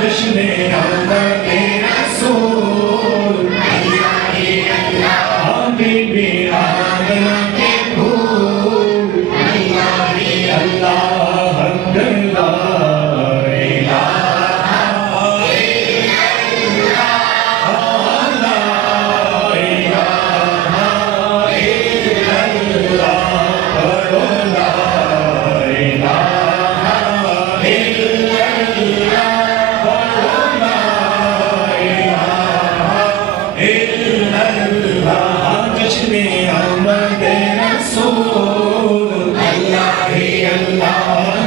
جشن آمد رسول بی بی آمنہ کے پھول اللہ حق لا الہ جشن آمد رسول اللہ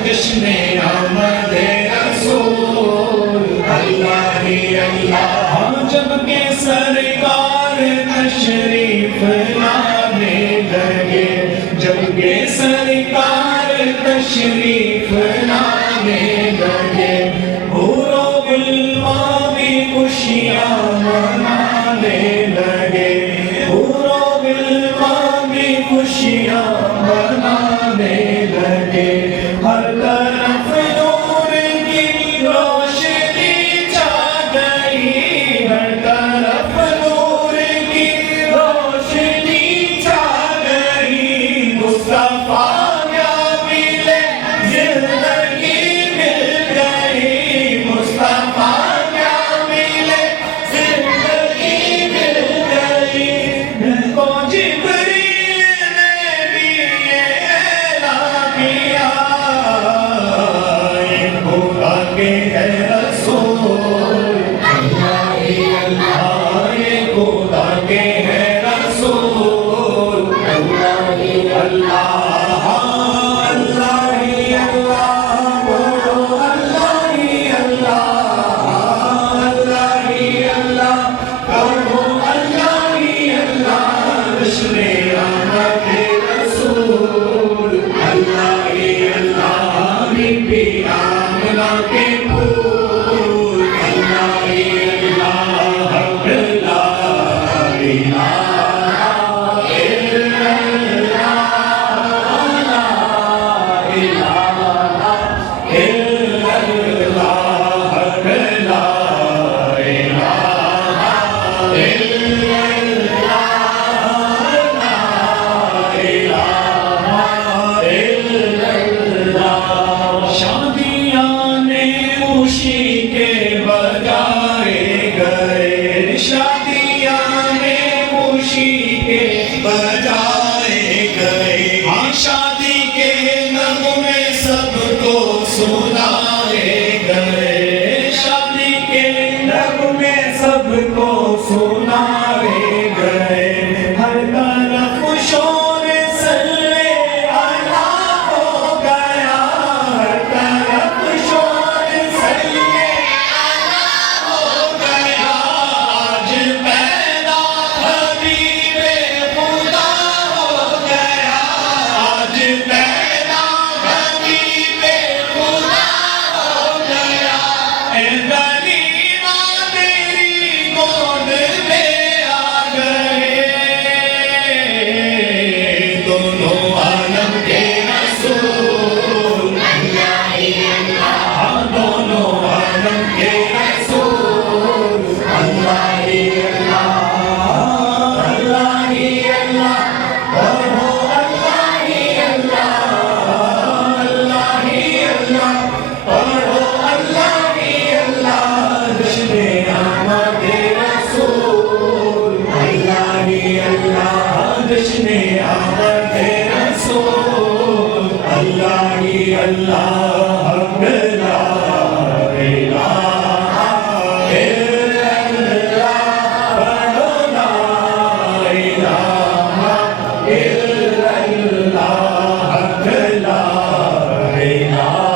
جشن آمد رسول اللہ جب کہ سرکار تشریف لانے لگے جب کہ سرکار تشریف لانے لگے حور و غلمان بھی خوشیاں منانے لگے حور و غلمان بھی خوشیاں منانے لگے ہر طرف نور کی روشنی چھا گئی ہر طرف نور کی روشنی چھا گئی مصطفیٰ کیا ملے زندگی مل گئی مصطفیٰ کیا ملے زندگی مل گئی کو جبریل نے بھی اعلان کیا خدا کے ہے رسول یہ خدا کے ہے رسول اللہ اللہ بولو اللہ اللہ بولو اللہ جشن آمد رسول اللہ بی بی آمنہ کے پھول اللہ حق لا الہ الا اللہ حق لا الہ شادیاں نے خوشی کے بجائے گئے شادیاں نے خوشی کے بجائے گئے ہاں شادی کے نغمے سب کو سنائے گئے شادی کے نغمے سب کو سنائے گئے ہر طرف شور صلی اللہ ہو گیا ہر طرف شور صلی اللہ ہو گیا آج پیدا حبیب خدا ہو گیا آج پیدا حبیب خدا ہو گیا اے غنیمہ تیری گود میں آ گئے دونوں عالم کے رسول دونوں عالم کے رسول اللہ پڑھو اللہ پڑھو اللہ جشن آمد رسول اللہ جشن آمد رسول اللہ حق لا الہ الا اللہ پڑھو لا الہ الا اللہ حق لا الہ